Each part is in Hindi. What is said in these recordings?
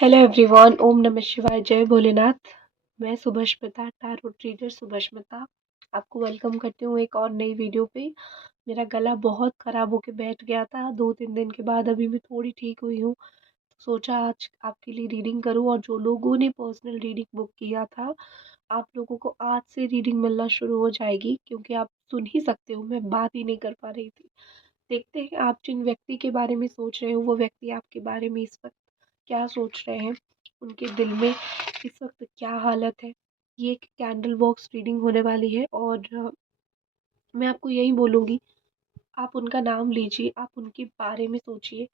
हेलो एवरीवन, ओम नमः शिवाय, जय भोलेनाथ। मैं सुभष्मिता, टैरोट रीडर सुभष्मिता, आपको वेलकम करती हूँ एक और नई वीडियो पे। मेरा गला बहुत ख़राब होके बैठ गया था 2-3 दिन के बाद, अभी मैं थोड़ी ठीक हुई हूँ। तो सोचा आज आपके लिए रीडिंग करूँ, और जो लोगों ने पर्सनल रीडिंग बुक किया था, आप लोगों को आज से रीडिंग मिलना शुरू हो जाएगी, क्योंकि आप सुन ही सकते हो, मैं बात ही नहीं कर पा रही थी। देखते हैं आप जिन व्यक्ति के बारे में सोच रहे हो, वो व्यक्ति आपके बारे में इस वक्त क्या सोच रहे हैं, उनके दिल में इस वक्त क्या हालत है। ये एक कैंडल बॉक्स रीडिंग होने वाली है, और मैं आपको यही बोलूँगी, आप उनका नाम लीजिए, आप उनके बारे में सोचिए,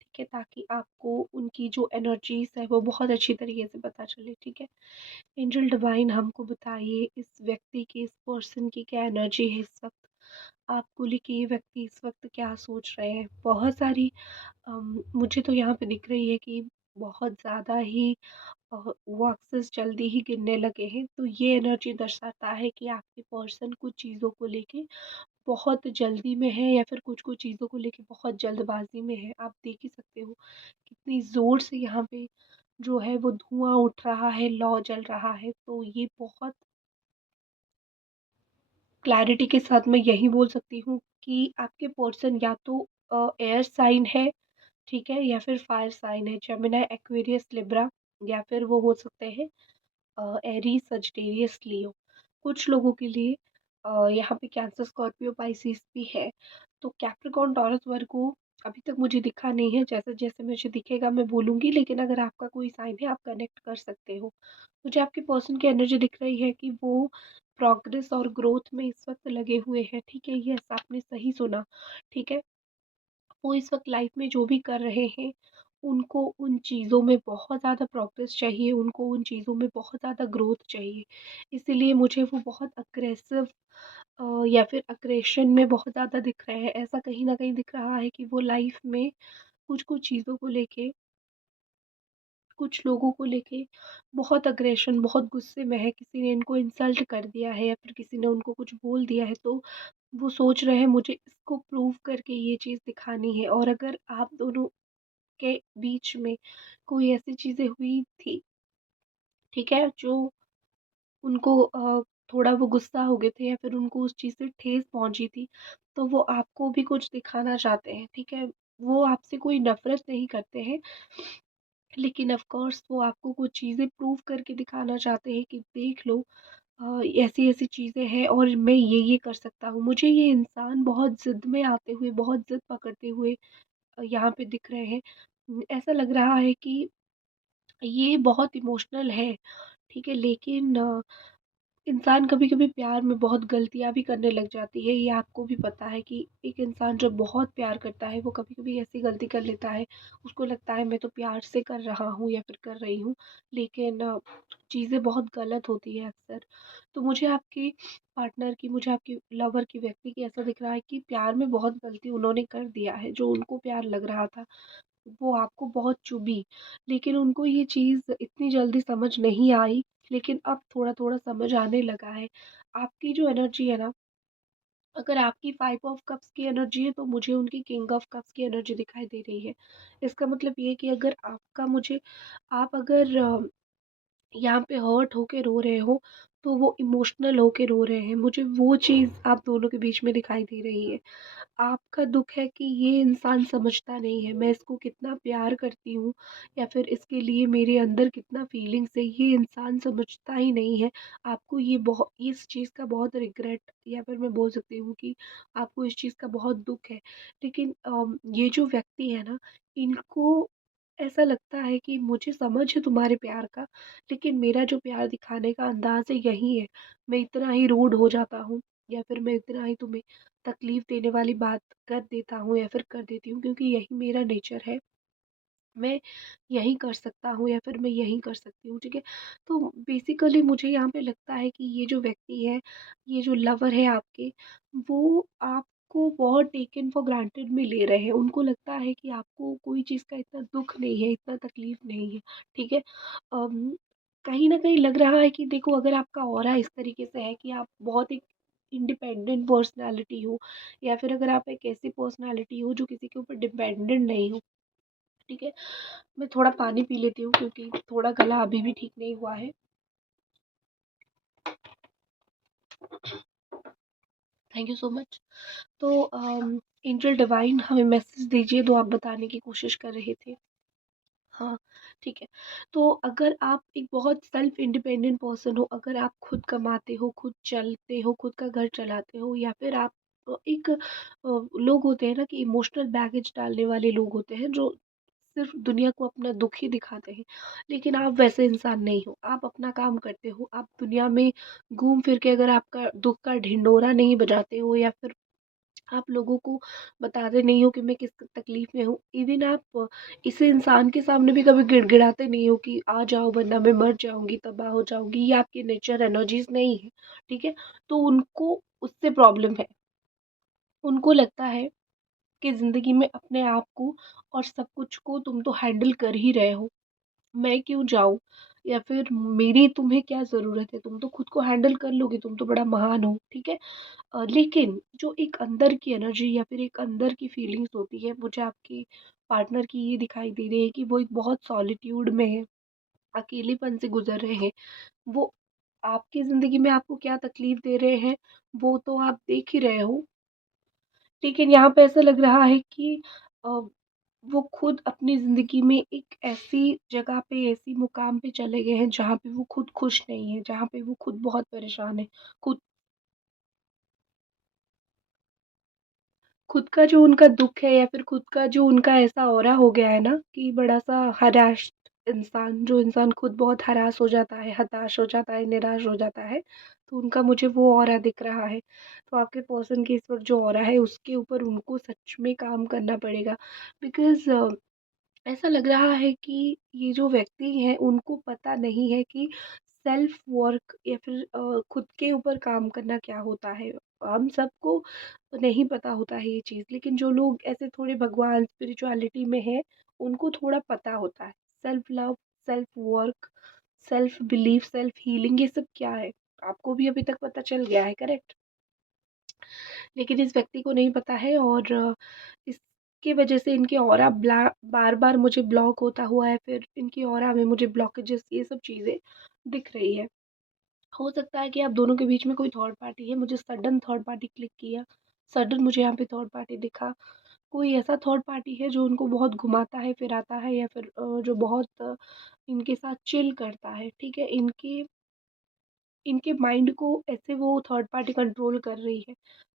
ठीक है, ताकि आपको उनकी जो एनर्जीज है वो बहुत अच्छी तरीके से पता चले, ठीक है। एंजल डिवाइन हमको बताइए इस व्यक्ति की, इस पर्सन की क्या एनर्जी है इस वक्त, आपको लेके ये व्यक्ति इस वक्त क्या सोच रहे हैं। बहुत सारी मुझे तो यहाँ पे दिख रही है कि बहुत ज़्यादा ही वो अक्सेस जल्दी ही गिरने लगे हैं, तो ये एनर्जी दर्शाता है कि आपके पर्सन कुछ चीज़ों को लेके बहुत जल्दी में है, या फिर कुछ कुछ चीज़ों को लेके बहुत जल्दबाजी में है। आप देख ही सकते हो कितनी ज़ोर से यहाँ पे जो है वो धुआं उठ रहा है, लौ जल रहा है। तो ये बहुत क्लैरिटी के साथ मैं यही बोल सकती हूँ कि आपके पर्सन या तो एयर साइन है, ठीक है, या फिर फायर साइन है, जेमिनी, एक्वेरियस, लिब्रा, या फिर वो हो सकते हैं एरीज, सजिटेरियस, लियो। कुछ लोगों के लिए यहाँ पे कैंसर, स्कॉर्पियो, पाइसिस भी है। तो कैप्रिकॉर्न, टॉरस, वर्गो अभी तक मुझे दिखा नहीं है, जैसे जैसे मुझे दिखेगा मैं बोलूँगी, लेकिन अगर आपका कोई साइन है आप कनेक्ट कर सकते हो। मुझे आपके पर्सन की एनर्जी दिख रही है कि वो प्रोग्रेस और ग्रोथ में इस वक्त लगे हुए हैं, ठीक है, यस आपने सही सुना, ठीक है। वो इस वक्त लाइफ में जो भी कर रहे हैं, उनको उन चीज़ों में बहुत ज़्यादा प्रोग्रेस चाहिए, उनको उन चीज़ों में बहुत ज़्यादा ग्रोथ चाहिए। इसीलिए मुझे वो बहुत अग्रेसिव या फिर अग्रेशन में बहुत ज़्यादा दिख रहे हैं। ऐसा कहीं न कहीं दिख रहा है कि वो लाइफ में कुछ-कुछ चीज़ों को लेके, कुछ लोगों को लेके बहुत अग्रेशन, बहुत गुस्से में है। किसी ने इनको इंसल्ट कर दिया है, या फिर किसी ने उनको कुछ बोल दिया है, तो वो सोच रहे हैं मुझे इसको प्रूव करके ये चीज़ दिखानी है। और अगर आप दोनों के बीच में कोई ऐसी चीज़ें हुई थी, ठीक है, जो उनको थोड़ा वो गुस्सा हो गए थे, या फिर उनको उस चीज़ से ठेस पहुँची थी, तो वो आपको भी कुछ दिखाना चाहते हैं, ठीक है। वो आपसे कोई नफ़रत नहीं करते हैं, लेकिन ऑफ़ कोर्स वो आपको कुछ चीज़ें प्रूव करके दिखाना चाहते हैं कि देख लो, ऐसी-ऐसी चीज़ें हैं और मैं ये कर सकता हूँ। मुझे ये इंसान बहुत ज़िद में आते हुए, बहुत ज़िद पकड़ते हुए यहाँ पे दिख रहे हैं। ऐसा लग रहा है कि ये बहुत इमोशनल है, ठीक है, लेकिन इंसान कभी-कभी प्यार में बहुत गलतियाँ भी करने लग जाती है। ये आपको भी पता है कि एक इंसान जब बहुत प्यार करता है, वो कभी-कभी ऐसी गलती कर लेता है, उसको लगता है मैं तो प्यार से कर रहा हूँ या फिर कर रही हूँ, लेकिन चीज़ें बहुत गलत होती हैं अक्सर। तो मुझे आपके पार्टनर की, मुझे आपके लवर की, व्यक्ति की ऐसा दिख रहा है कि प्यार में बहुत गलती उन्होंने कर दिया है। जो उनको प्यार लग रहा था, वो आपको बहुत चुभी, लेकिन उनको ये चीज़ इतनी जल्दी समझ नहीं आई, लेकिन अब थोड़ा-थोड़ा समझ आने लगा है। आपकी जो एनर्जी है ना, अगर आपकी 5 ऑफ कप्स की एनर्जी है, तो मुझे उनकी किंग ऑफ कप्स की एनर्जी दिखाई दे रही है। इसका मतलब ये है कि अगर आपका मुझे आप अगर यहाँ पे हर्ट होके रो रहे हो, तो वो इमोशनल होके रो रहे हैं। मुझे वो चीज़ आप दोनों के बीच में दिखाई दे रही है। आपका दुःख है कि ये इंसान समझता नहीं है, मैं इसको कितना प्यार करती हूँ, या फिर इसके लिए मेरे अंदर कितना फीलिंग्स है, ये इंसान समझता ही नहीं है। आपको ये इस चीज़ का बहुत रिग्रेट, या फिर मैं बोल सकती हूँ कि आपको इस चीज़ का बहुत दुःख है। लेकिन ये जो व्यक्ति है ना, इनको ऐसा लगता है कि मुझे समझ है तुम्हारे प्यार का, लेकिन मेरा जो प्यार दिखाने का अंदाज़ है यही है। मैं इतना ही रूड हो जाता हूँ, या फिर मैं इतना ही तुम्हें तकलीफ़ देने वाली बात कर देता हूँ, या फिर कर देती हूँ, क्योंकि यही मेरा नेचर है। मैं यही कर सकता हूँ, या फिर मैं यही कर सकती हूँ, ठीक है। तो बेसिकली मुझे यहाँ पे लगता है कि ये जो व्यक्ति है, ये जो लवर है आपके, वो आपको बहुत टेकन फॉर ग्रांटेड में ले रहे हैं। उनको लगता है कि आपको कोई चीज़ का इतना दुःख नहीं है, इतना तकलीफ़ नहीं है, ठीक है। अम, कहीं न कहीं लग रहा है कि देखो, अगर आपका ऑरा इस तरीके से है कि आप बहुत एक इंडिपेंडेंट पर्सनैलिटी हो, या फिर अगर आप एक ऐसी पर्सनैलिटी हो जो किसी के ऊपर डिपेंडेंट नहीं हो, ठीक है? मैं थोड़ा पानी पी लेती हूँ क्योंकि थोड़ा गला अभी भी ठीक नहीं हुआ है। Thank you so much. तो एंजल डिवाइन हमें मैसेज दीजिए जो आप बताने की कोशिश कर रहे थे। हाँ, ठीक है। तो अगर आप एक बहुत सेल्फ इंडिपेंडेंट पर्सन हो, अगर आप खुद कमाते हो, खुद चलते हो, खुद का घर चलाते हो, या फिर आप एक लोग होते हैं ना कि इमोशनल बैगेज डालने वाले लोग होते हैं जो सिर्फ दुनिया को अपना दुख ही दिखाते हैं। लेकिन आप वैसे इंसान नहीं हो, आप अपना काम करते हो, आप दुनिया में घूम फिर के अगर आपका दुख का ढिंढोरा नहीं बजाते हो, या फिर आप लोगों को बताते नहीं हो कि मैं किस तकलीफ में हूँ। इवन आप इस इंसान के सामने भी कभी गिड़गिड़ाते नहीं हो कि आ जाओ वरना मैं मर जाऊंगी, तबाह हो जाऊंगी। ये आपकी नेचर एनर्जीज नहीं है, ठीक है? तो उनको उससे प्रॉब्लम है। उनको लगता है कि जिंदगी में अपने आप को और सब कुछ को तुम तो हैंडल कर ही रहे हो, मैं क्यों जाऊँ, या फिर मेरी तुम्हें क्या ज़रूरत है, तुम तो खुद को हैंडल कर लोगे, तुम तो बड़ा महान हो, ठीक है? लेकिन जो एक अंदर की एनर्जी या फिर एक अंदर की फीलिंग्स होती है, मुझे आपके पार्टनर की ये दिखाई दे रही है कि वो एक बहुत सॉलिट्यूड में है, अकेलेपन से गुजर रहे हैं। वो आपकी ज़िंदगी में आपको क्या तकलीफ दे रहे हैं, वो तो आप देख ही रहे हो। लेकिन यहाँ पे ऐसा लग रहा है कि अ, वो खुद अपनी ज़िंदगी में एक ऐसी जगह पे, ऐसी मुकाम पे चले गए हैं जहाँ पे वो खुद खुश नहीं है, जहाँ पे वो खुद बहुत परेशान है। खुद खुद का जो उनका दुःख है, या फिर खुद का जो उनका ऐसा ऑरा हो गया है ना कि बड़ा-सा हराश्ड इंसान, जो इंसान खुद बहुत हरास हो जाता है, हताश हो जाता है, निराश हो जाता है, तो उनका मुझे वो ऑरा दिख रहा है। तो आपके पर्सन की इस वक़्त जो ऑरा है उसके ऊपर उनको सच में काम करना पड़ेगा। बिकॉज़ ऐसा लग रहा है कि ये जो व्यक्ति हैं उनको पता नहीं है कि सेल्फ वर्क या फिर खुद के ऊपर काम करना क्या होता है। हम सबको नहीं पता होता है ये चीज़, लेकिन जो लोग ऐसे थोड़े भगवान स्पिरिचुअलिटी में हैं उनको थोड़ा पता होता है। Self love, self work, self belief, self healing, ये सब क्या है? आपको भी अभी तक पता चल गया है, करेक्ट? लेकिन इस व्यक्ति को नहीं पता है, और इसकी वजह से इनके ऑरा ब्ला बार-बार मुझे ब्लॉक होता हुआ है, फिर इनकी ऑरा में मुझे ब्लॉकेजेस, ये सब चीज़ें दिख रही है। हो सकता है कि आप दोनों के बीच में कोई थर्ड पार्टी है, मुझे सडन थर्ड पार्टी क्लिक किया, सडन मुझे यहाँ पे थर्ड पार्टी दिखा। कोई ऐसा थर्ड पार्टी है जो उनको बहुत घुमाता है, फिराता है, या फिर जो बहुत इनके साथ चिल करता है, ठीक है? इनके इनके माइंड को ऐसे वो थर्ड पार्टी कंट्रोल कर रही है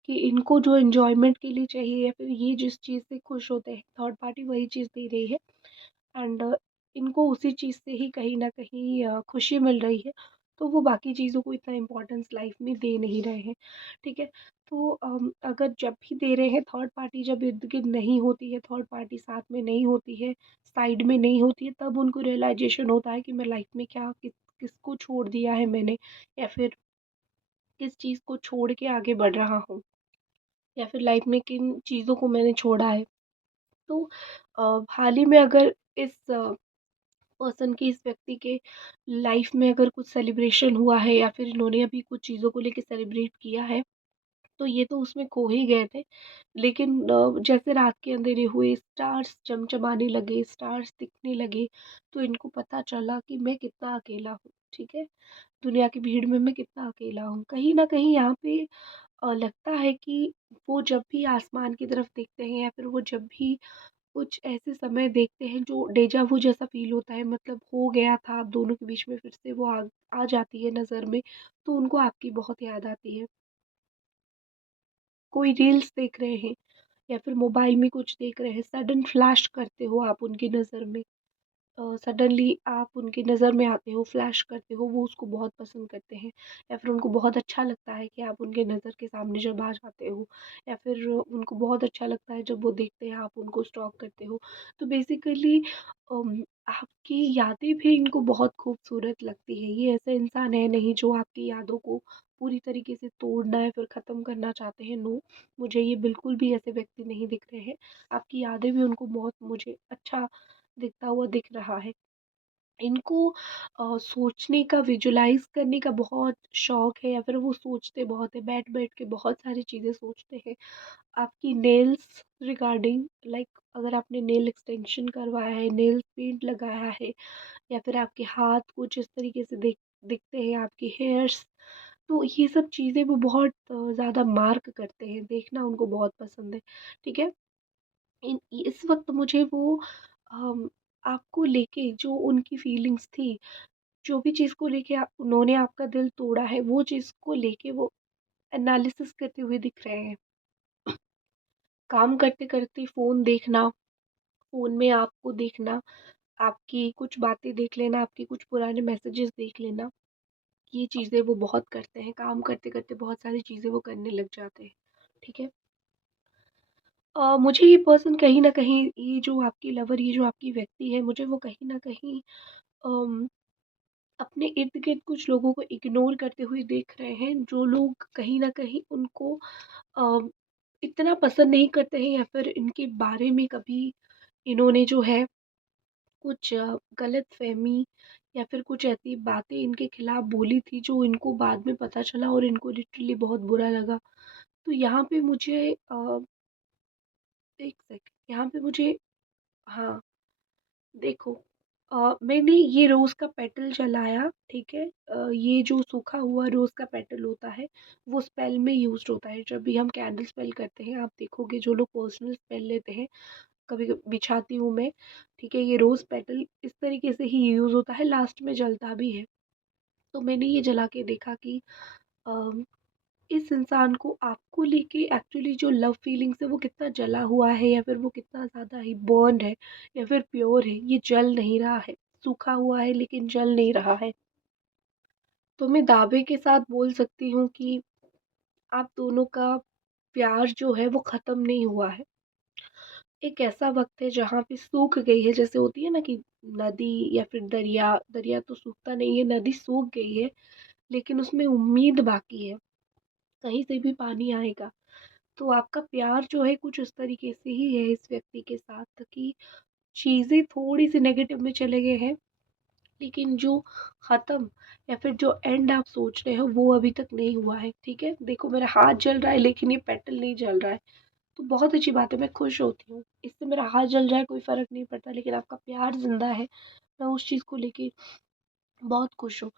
कि इनको जो एन्जॉयमेंट के लिए चाहिए, या फिर ये जिस चीज़ से खुश होते हैं, थर्ड पार्टी वही चीज़ दे रही है। एंड इनको उसी चीज़ से ही कहीं न कहीं खुशी मिल रही है, तो वो बाकी चीज़ों को इतना इम्पोर्टेंस लाइफ़ में दे नहीं रहे हैं, ठीक है? तो अगर जब भी दे रहे हैं थर्ड पार्टी, जब इर्द-गिर्द नहीं होती है, थर्ड पार्टी साथ में नहीं होती है, साइड में नहीं होती है, तब उनको रियलाइज़ेशन होता है कि मैं लाइफ़ में क्या किसको छोड़ दिया है मैंने, या फिर किस चीज़ को छोड़ के आगे बढ़ रहा हूँ, या फिर लाइफ़ में किन चीज़ों को मैंने छोड़ा है। तो हाल ही में अगर इस पर्सन की, इस व्यक्ति के लाइफ में अगर कुछ सेलिब्रेशन हुआ है, या फिर इन्होंने अभी कुछ चीज़ों को लेके सेलिब्रेट किया है, तो ये तो उसमें खो ही गए थे। लेकिन जैसे रात के अंधेरे हुए, स्टार्स चमचमाने लगे, स्टार्स दिखने लगे, तो इनको पता चला कि मैं कितना अकेला हूँ, ठीक है? दुनिया की भीड़ में मैं कितना अकेला हूँ। कहीं न कहीं यहाँ पे लगता है कि वो जब भी आसमान की तरफ देखते हैं, या फिर वो जब भी कुछ ऐसे समय देखते हैं जो डेजा वू जैसा फ़ील होता है, मतलब हो गया था आप दोनों के बीच में, फिर से वो आ जाती है नज़र में, तो उनको आपकी बहुत याद आती है। कोई रील्स देख रहे हैं, या फिर मोबाइल में कुछ देख रहे हैं, सडन फ्लैश करते हो आप उनकी नज़र में। सडनली आप उनकी नज़र में आते हो, फ्लैश करते हो, वो उसको बहुत पसंद करते हैं, या फिर उनको बहुत अच्छा लगता है कि आप उनके नज़र के सामने जब आ जाते हो, या फिर उनको बहुत अच्छा लगता है जब वो देखते हैं आप उनको स्टॉक करते हो। तो बेसिकली आपकी यादें भी इनको बहुत खूबसूरत लगती है। ये ऐसा इंसान है नहीं जो आपकी यादों को पूरी तरीके से तोड़ना या फिर ख़त्म करना चाहते हैं, नो, मुझे ये बिल्कुल भी ऐसे व्यक्ति नहीं दिख रहे हैं। आपकी यादें भी उनको बहुत, मुझे अच्छा दिखता हुआ दिख रहा है। इनको सोचने का, विजुलाइज़ करने का बहुत शौक है, या फिर वो सोचते बहुत है, बैठ-बैठ के बहुत सारी चीज़ें सोचते हैं। आपकी नेल्स रिगार्डिंग, लाइक अगर आपने नेल एक्सटेंशन करवाया है, नेल पेंट लगाया है, या फिर आपके हाथ कुछ इस तरीके से दिखते हैं, आपके हेयर्स, तो ये सब चीज़ें वो बहुत ज़्यादा मार्क करते हैं, देखना उनको बहुत पसंद है, ठीक है? इस वक़्त मुझे वो अम, आपको लेके जो उनकी फीलिंग्स थी, जो भी चीज़ को लेके उन्होंने आपका दिल तोड़ा है, वो चीज़ को लेके वो एनालिसिस करते हुए दिख रहे हैं। काम करते-करते फ़ोन देखना, फ़ोन में आपको देखना, आपकी कुछ बातें देख लेना, आपके कुछ पुराने मैसेजेस देख लेना, ये चीज़ें वो बहुत करते हैं। काम करते-करते बहुत सारी चीज़ें वो करने लग जाते हैं, ठीक है? मुझे ये पर्सन कहीं न कहीं, ये जो आपकी लवर, ये जो आपकी व्यक्ति है, मुझे वो कहीं न कहीं अम, अपने इर्द-गिर्द कुछ लोगों को इग्नोर करते हुए देख रहे हैं, जो लोग कहीं न कहीं उनको अ, इतना पसंद नहीं करते हैं, या फिर इनके बारे में कभी इन्होंने जो है कुछ गलतफ़हमी, या फिर कुछ ऐसी बातें इनके खिलाफ बोली थी, जो इनको बाद में पता चला और इनको लिटरली बहुत बुरा लगा। तो यहाँ पे मुझे 1 सेकंड, यहाँ पे मुझे, हाँ, देखो, मैंने ये रोज़ का पेटल जलाया, ठीक है? ये जो सूखा हुआ रोज़ का पेटल होता है, वो स्पेल में यूज़्ड होता है। जब भी हम कैंडल स्पेल करते हैं, आप देखोगे जो लोग पर्सनल स्पेल लेते हैं, कभी बिछाती हूँ मैं, ठीक है? ये रोज़ पेटल इस तरीके से ही यूज़ होता है, लास्ट में जलता भी है। तो मैंने ये जला के देखा कि अ, इस इंसान को आपको लेके एक्चुअली जो लव फीलिंग्स है, वो कितना जला हुआ है, या फिर वो कितना ज़्यादा ही बर्न्ड है, या फिर प्योर है, ये जल नहीं रहा है। सूखा हुआ है लेकिन जल नहीं रहा है। तो मैं दावे के साथ बोल सकती हूँ कि आप दोनों का प्यार जो है वो ख़त्म नहीं हुआ है। एक ऐसा वक़्त है जहाँ पे सूख गई है, जैसे होती है ना कि नदी या फिर दरिया, दरिया तो सूखता नहीं है, नदी सूख गई है, लेकिन उसमें उम्मीद बाकी है, कहीं से भी पानी आएगा। तो आपका प्यार जो है कुछ उस तरीके से ही है इस व्यक्ति के साथ, कि चीज़ें थोड़ी-सी नेगेटिव में चले गए हैं, लेकिन जो ख़त्म या फिर जो एंड आप सोच रहे हो, वो अभी तक नहीं हुआ है, ठीक है? देखो, मेरा हाथ जल रहा है लेकिन ये पेटल नहीं जल रहा है, तो बहुत अच्छी बात है, मैं खुश होती हूँ। इससे मेरा हाथ जल जाए कोई फ़र्क नहीं पड़ता, लेकिन आपका प्यार ज़िंदा है, मैं उस चीज़ को लेके बहुत खुश हूँ।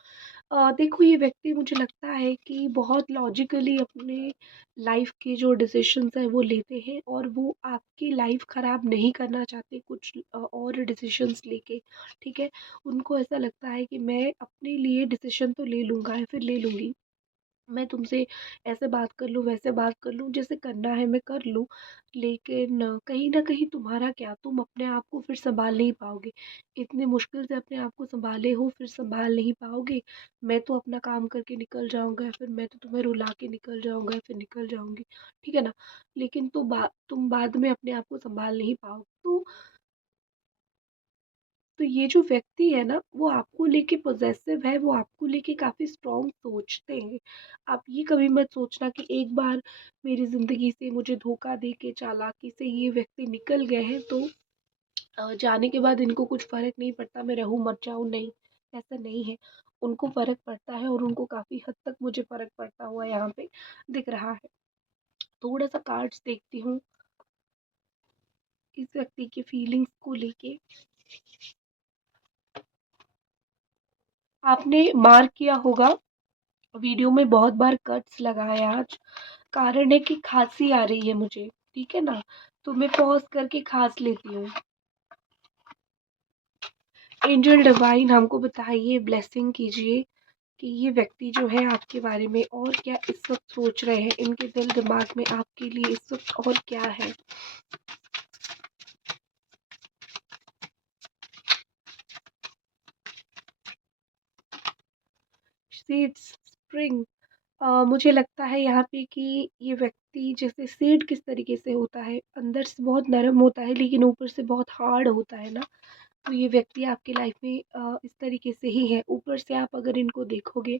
देखो, ये व्यक्ति मुझे लगता है कि बहुत लॉजिकली अपने लाइफ के जो डिसीजंस हैं वो लेते हैं, और वो आपकी लाइफ ख़राब नहीं करना चाहते कुछ और डिसीजंस लेके, ठीक है? उनको ऐसा लगता है कि मैं अपने लिए डिसीजन तो ले लूँगा या फिर ले लूँगी। मैं तुमसे ऐसे बात कर लूँ, वैसे बात कर लूँ, जैसे करना है मैं कर लूँ, लेकिन कहीं न कहीं तुम्हारा क्या, तुम अपने आप को फिर सँभाल नहीं पाओगे। इतनी मुश्किल से अपने आप को सँभाले हो, फिर सँभाल नहीं पाओगे। मैं तो अपना काम करके निकल जाऊँगा, या फिर मैं तो तुम्हें रुला के निकल जाऊँगा, या फिर निकल जाऊँगी, ठीक है ना? लेकिन तुम बाद में अपने आप को सँभाल नहीं पाओगे। तो ये जो व्यक्ति है ना, वो आपको लेके पॉसेसिव है, वो आपको लेके काफ़ी स्ट्रॉन्ग सोचते हैं। आप ये कभी मत सोचना कि एक बार मेरी ज़िंदगी से मुझे धोखा दे के, चालाकी से ये व्यक्ति निकल गए हैं, तो जाने के बाद इनको कुछ फ़र्क नहीं पड़ता, मैं रहूँ मर जाऊँ, नहीं, ऐसा नहीं है। उनको फ़र्क पड़ता है, और उनको काफ़ी हद तक मुझे फ़र्क पड़ता हुआ यहाँ पे दिख रहा है। थोड़ा-सा कार्ड्स देखती हूँ इस व्यक्ति की फीलिंग्स को लेके। आपने मार्क किया होगा, वीडियो में बहुत बार कट्स लगाए आज, कारण है कि खाँसी आ रही है मुझे, ठीक है ना? तो मैं पॉज़ करके खाँस लेती हूँ। एंजल डिवाइन हमको बताइए, ब्लेसिंग कीजिए कि ये व्यक्ति जो है आपके बारे में और क्या इस वक़्त सोच रहे हैं, इनके दिल दिमाग में आपके लिए इस वक़्त और क्या है? सीड्स, स्प्रिंग, मुझे लगता है यहाँ पे कि ये व्यक्ति, जैसे सीड किस तरीके से होता है, अंदर से बहुत नरम होता है लेकिन ऊपर से बहुत हार्ड होता है ना, तो ये व्यक्ति आपकी लाइफ में इस तरीके से ही है। ऊपर से आप अगर इनको देखोगे,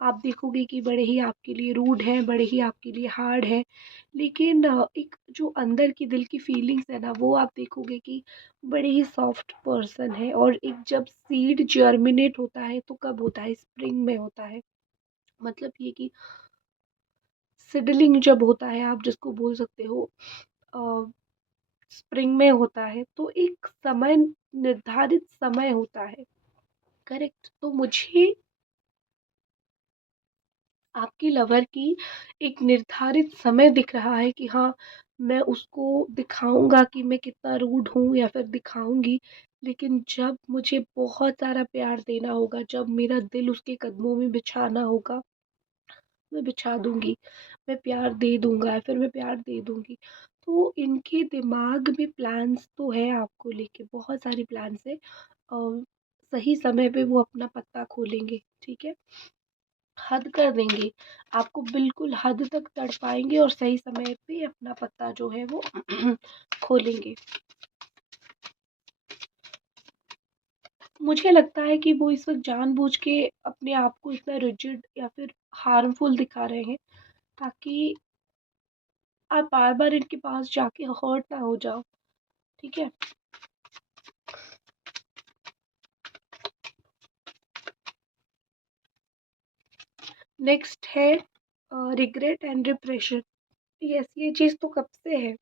आप देखोगे कि बड़े ही आपके लिए रूड हैं, बड़े ही आपके लिए हार्ड हैं, लेकिन एक जो अंदर की दिल की फीलिंग्स है ना, वो आप देखोगे कि बड़े ही सॉफ्ट पर्सन है। और एक जब सीड जर्मिनेट होता है तो कब होता है? स्प्रिंग में होता है। मतलब ये कि सिडलिंग जब होता है, आप जिसको बोल सकते हो, स्प्रिंग में होता है, तो एक समय, निर्धारित समय होता है। करेक्ट। तो मुझे आपकी लवर की एक निर्धारित समय दिख रहा है कि हाँ, मैं उसको दिखाऊंगा कि मैं कितना रूड हूँ, या फिर दिखाऊंगी। लेकिन जब मुझे बहुत सारा प्यार देना होगा, जब मेरा दिल उसके कदमों में बिछाना होगा, मैं बिछा दूंगी, मैं प्यार दे दूंगा, या फिर मैं प्यार दे दूंगी। तो इनके दिमाग में प्लान्स तो है, आपको लेके बहुत सारे प्लान्स है। सही समय पे वो अपना पत्ता खोलेंगे, ठीक है, हद कर देंगे, आपको बिल्कुल हद तक तड़पाएंगे और सही समय पे अपना पत्ता जो है वो खोलेंगे। मुझे लगता है कि वो इस वक्त जानबूझ के अपने आप को इतना रिजिड या फिर हार्मफुल दिखा रहे हैं, ताकि आप बार बार इनके पास जाके हर्ट ना हो जाओ, ठीक है। नेक्स्ट है रिग्रेट एंड डिप्रेशन। यस, ये चीज़ तो कब से है,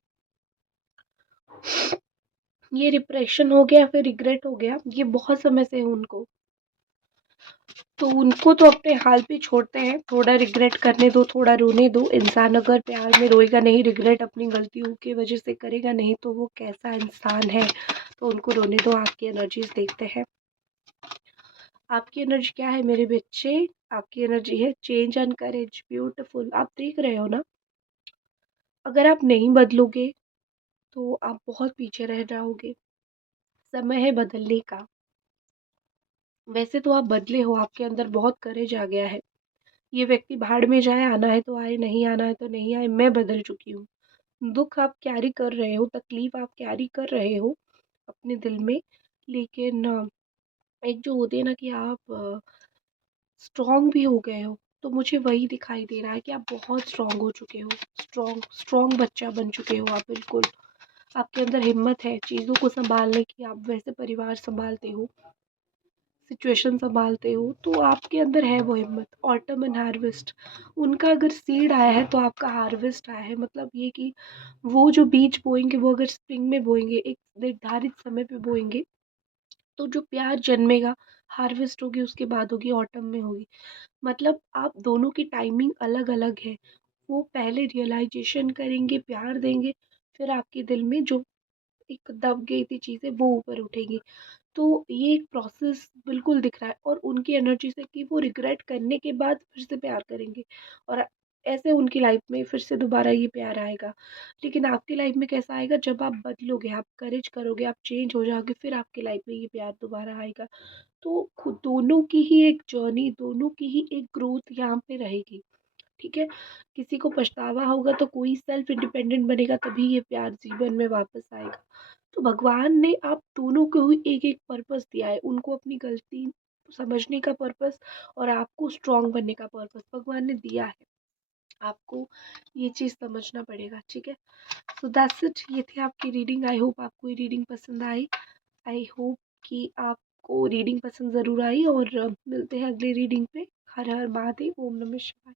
ये डिप्रेशन हो गया फिर रिग्रेट हो गया, ये बहुत समय से है उनको। तो उनको तो अपने हाल पे छोड़ते हैं, थोड़ा रिग्रेट करने दो, थोड़ा रोने दो। इंसान अगर प्यार में रोएगा नहीं, रिग्रेट अपनी गलतियों की वजह से करेगा नहीं, तो वो कैसा इंसान है? तो उनको रोने दो। आपकी एनर्जीज देखते हैं। आपकी एनर्जी क्या है मेरे बच्चे? आपकी एनर्जी है चेंज एंड करेज, ब्यूटीफुल। आप देख रहे हो ना, अगर आप नहीं बदलोगे तो आप बहुत पीछे रह जाओगे। समय है बदलने का। वैसे तो आप बदले हो, आपके अंदर बहुत करेज आ गया है। ये व्यक्ति भाड़ में जाए, आना है तो आए, नहीं आना है तो नहीं आए, मैं बदल चुकी हूँ। दुख आप कैरी कर रहे हो, तकलीफ आप कैरी कर रहे हो अपने दिल में, लेकिन एक जो होती है ना कि आप स्ट्रांग भी हो गए हो। तो मुझे वही दिखाई दे रहा है कि आप बहुत स्ट्रांग हो चुके हो, स्ट्रांग स्ट्रांग बच्चा बन चुके हो आप, बिल्कुल। आपके अंदर हिम्मत है चीज़ों को संभालने की, आप वैसे परिवार संभालते हो, सिचुएशन संभालते हो, तो आपके अंदर है वो हिम्मत। ऑटम एंड हार्वेस्ट, उनका अगर सीड आया है तो आपका हार्वेस्ट आया है। मतलब ये कि वो जो बीज बोएंगे, वो अगर स्प्रिंग में बोएंगे, एक निर्धारित समय पे बोएंगे, तो जो प्यार जन्मेगा, हार्वेस्ट होगी, उसके बाद होगी, ऑटम में होगी। मतलब आप दोनों की टाइमिंग अलग अलग है। वो पहले रियलाइजेशन करेंगे, प्यार देंगे, फिर आपके दिल में जो एक दब गई थी चीज़ें, वो ऊपर उठेगी। तो ये एक प्रोसेस बिल्कुल दिख रहा है, और उनकी एनर्जी से कि वो रिग्रेट करने के बाद फिर से प्यार करेंगे, और ऐसे उनकी लाइफ में फिर से दोबारा ये प्यार आएगा। लेकिन आपकी लाइफ में कैसा आएगा? जब आप बदलोगे, आप करेज करोगे, आप चेंज हो जाओगे, फिर आपकी लाइफ में ये प्यार दोबारा आएगा। तो खुद दोनों की ही एक जर्नी, दोनों की ही एक ग्रोथ यहाँ पे रहेगी, ठीक है। किसी को पछतावा होगा तो कोई सेल्फ इंडिपेंडेंट बनेगा, तभी ये प्यार जीवन में वापस आएगा। तो भगवान ने आप दोनों को ही एक एक पर्पस दिया है, उनको अपनी गलती समझने का पर्पस, और आपको स्ट्रांग बनने का पर्पस भगवान ने दिया है। आपको ये चीज़ समझना पड़ेगा, ठीक है। सो दैट्स इट, ये थी आपकी रीडिंग। आई होप आपको ये रीडिंग पसंद आई। आई होप कि आपको रीडिंग पसंद ज़रूर आई, और मिलते हैं अगले रीडिंग पे। हर हर महादेव, ओम नमः शिवाय।